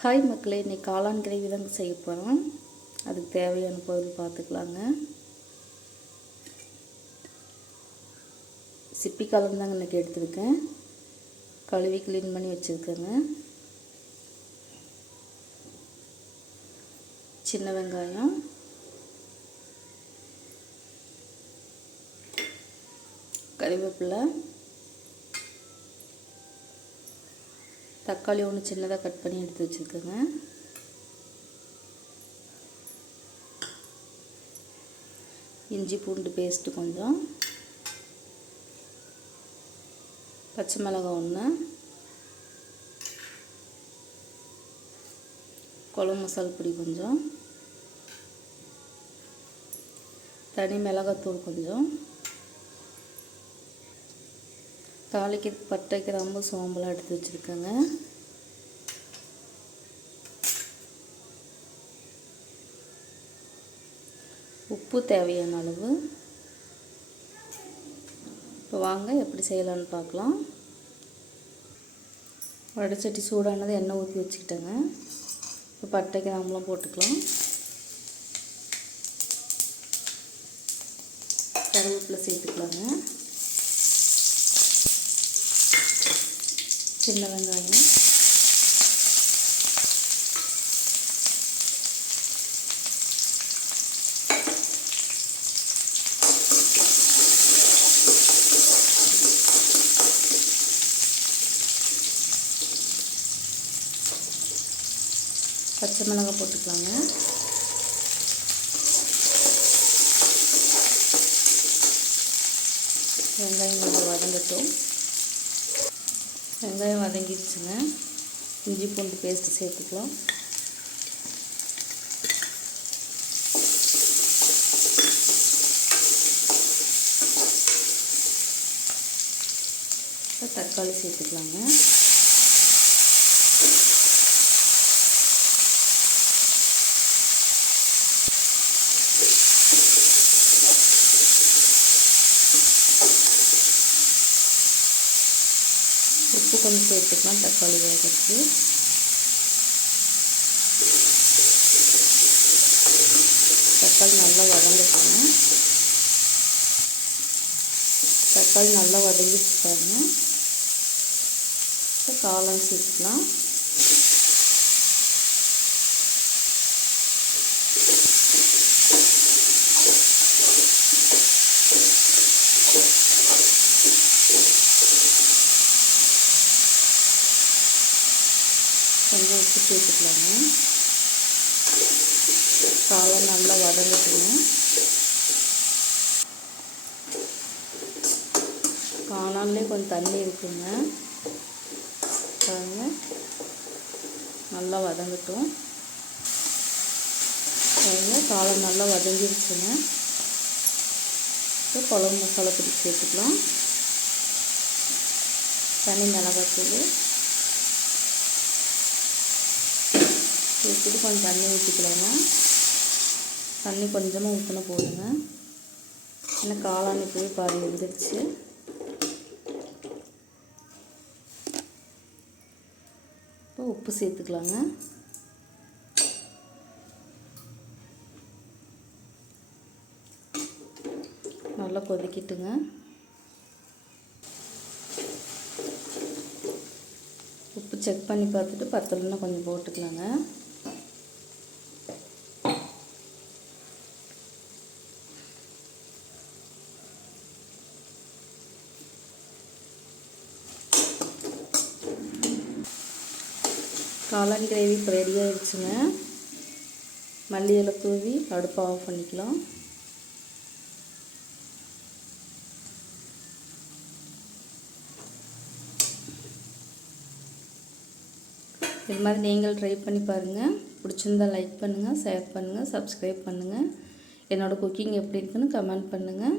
Hi மக்களே இன்னைக்கு காளான் கிரேவி தாங்க செய்ய போகிறோம் அதுக்கு தேவையான பொருள் பார்த்துக்கலாங்க சிப்பி காளான் தாங்க இன்றைக்கி எடுத்துருக்கேன். கழுவி க்ளீன் பண்ணி வச்சுருக்கேங்க. சின்ன வெங்காயம். கறிவேப்பிலை. தக்காளி ஒன்று சின்னதாக கட் பண்ணி எடுத்து வச்சுருக்கேங்க. இஞ்சி பூண்டு பேஸ்ட்டு கொஞ்சம். பச்சை மிளகாய் ஒன்று குழம்பு மசால் பொடி கொஞ்சம். தனி மிளகாத்தூள் கொஞ்சம். தாளிக்கு பட்டை கிராம்பு சோம்பெலாம் எடுத்து வச்சுருக்கேங்க. உப்பு தேவையான அளவு. இப்போ வாங்க எப்படி செய்யலான்னு பார்க்கலாம். வடைச்சட்டி சூடானது எண்ணெய் ஊற்றி வச்சுக்கிட்டேங்க. இப்போ பட்டை கிராம்பெலாம் போட்டுக்கலாம். கருவேப்பிலை சேர்த்துக்கலாங்க. சின்ன வெங்காயம். பச்சை மிளகாய் போட்டுக்கலாங்க. வெங்காயம் கொஞ்சம் வதங்கட்டும். வெங்காயம் வதங்கிடுச்சுங்க. இஞ்சி பூண்டு பேஸ்ட்டு சேர்த்துக்கலாம். தக்காளி சேர்த்துக்கலாங்க. உப்பு கொஞ்சம் சேர்த்துக்கலாம் தக்காளி வேகிறதுக்கு. தக்காளி நல்லா வதங்கிக்கணும் தக்காளி நல்லா வதங்கிட்டு பாருங்கள் இப்போ காளான் சேர்த்துக்கலாம். கொஞ்சம் உப்பு சேர்த்துக்கலாங்க. காலம் நல்லா வதங்கட்டுங்க காளான்லேயே கொஞ்சம் தண்ணி இருக்குங்க. பாருங்க. நல்லா வதங்கட்டும். பாருங்க காலம் நல்லா வதங்கிருச்சுங்க. இப்போ குழம்பு மசாலா பிடிச்சி சேர்த்துக்கலாம். தனி மிளகாத்தூள். ஊற்றிட்டு கொஞ்சம் தண்ணி ஊற்றிக்கலாங்க தண்ணி கொஞ்சமாக ஊற்றின போதுங்க. ஏன்னா காளானி போய் பாதி வந்துடுச்சு இப்போ உப்பு சேர்த்துக்கலாங்க. நல்லா கொதிக்கிட்டுங்க. உப்பு செக் பண்ணி பார்த்துட்டு பத்தலைன்னா கொஞ்சம் போட்டுக்கலாங்க. காளான் கிரேவி இப்போ ரெடி ஆயிடுச்சுங்க. மல்லி இலை தூவி அடுப்பை ஆஃப் பண்ணிக்கலாம். இது மாதிரி நீங்கள் ட்ரை பண்ணி பாருங்கள் பிடிச்சிருந்தா லைக் பண்ணுங்கள் ஷேர் பண்ணுங்கள் சப்ஸ்கிரைப் பண்ணுங்கள் என்னோடய குக்கிங் எப்படி இருக்குன்னு கமெண்ட் பண்ணுங்கள்